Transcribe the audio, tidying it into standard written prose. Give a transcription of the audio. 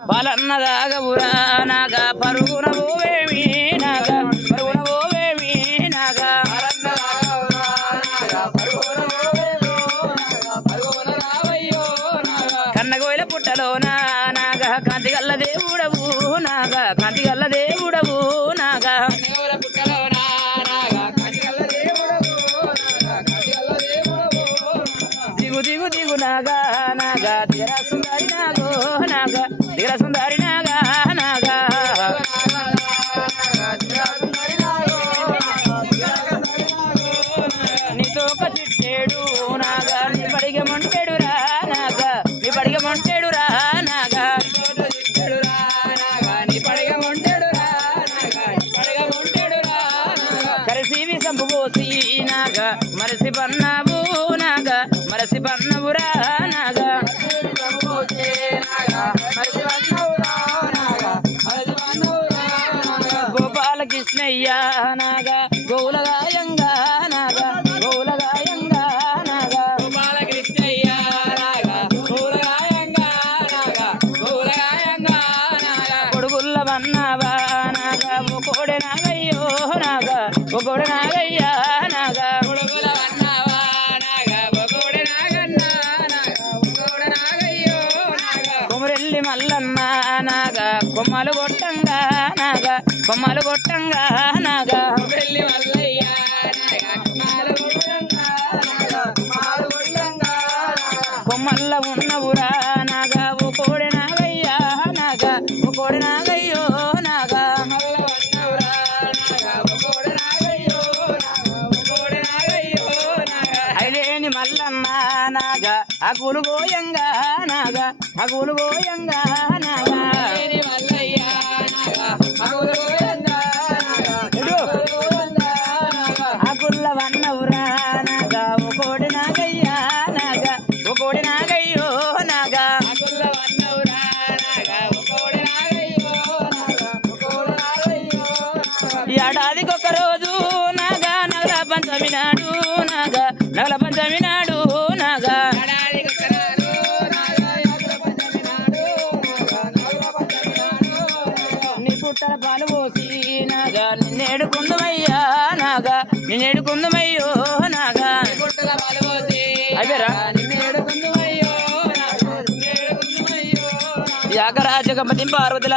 పాలన్నదాగవురా నాగా పరుగున పోవేమి నాగా పరుగున పోవేమి నాగా కన్నగోయిల పుట్టలోనా నాగా కాంతిగల్ల దేవుడవు నాగా కాంతిగల్ల దేవుడవు నాగా దిగు దిగు దిగు నాగా నాగా తీరా సుందరి నాగో నాగా తీరా సుందరి నాగా నాగా నీతో ఒక చిట్టేడు నాగా నీ పడిగ మొంటేడు రా నాగా నీ పడిగ మొంటేడు రా నాగా కరిసివి సంపు పోసి నాగా మరసి పన్నావు నాగా మరసి పన్నవురా నాగా గోపాలకృష్ణయ్య నాగా గౌలగాయంగా నాగా గౌలగాయంగా నాగా గోపాలకృష్ణయ్య నాగా గౌలగాయంగా నాగా గౌలగాయంగా నాగా కొడుగుల్ల వన్నావా నాగా ఓ కోడె నాగయ్యో నాగా ఓ కోడె నాగయ్యా నాగా కొడుగుల వన్నావా నాగా ఓ కోడె నాగన్నా నాగా ఓ కోడె నాగయ్యో నాగా కొమరెల్లి మల్లన్న నాగా కొమ్మలు కొట్టంగా నాగా కొమ్మలు కొట్టంగా నాగా కొమరెల్లి మల్లయ్య నాగా కొమ్మలు కొట్టంగా నాగా కొమ్మలు కొట్టంగా కొమ్మల్ల ఉన్నవురా నాగా ఓ కోడె నాగయ్యా నాగా ఓ కోడె నాగయ్యో నాగా ఐలేని మల్లన్న నాగా అగులు గోయంగా నాగా అగులు గోయంగా నాగా అగుల్ల వన్నవురా నాగా ఓ కోడి నాగయ్యా నాగా ఓ కోడి నాగయ్యో నాగా అగుల్ల వన్నవురా నాగా ఓ కోడి నాగయ్యో నాగా ఓ కోడి నాగయ్యో ఏడాదికొక రోజు నాగా నగల పంచమి నాడు నాగా నగల పంచమి నాడు నాగా నీ పుట్టల పాలు పోసి నాగా నిన్నేడుకుందమయ్యా నాగా నిన్నేడుకుందమయ్యో నాగా పుట్టల పాలు పోసి అయిపోయారా యాగరాజ గంపతి పార్వతుల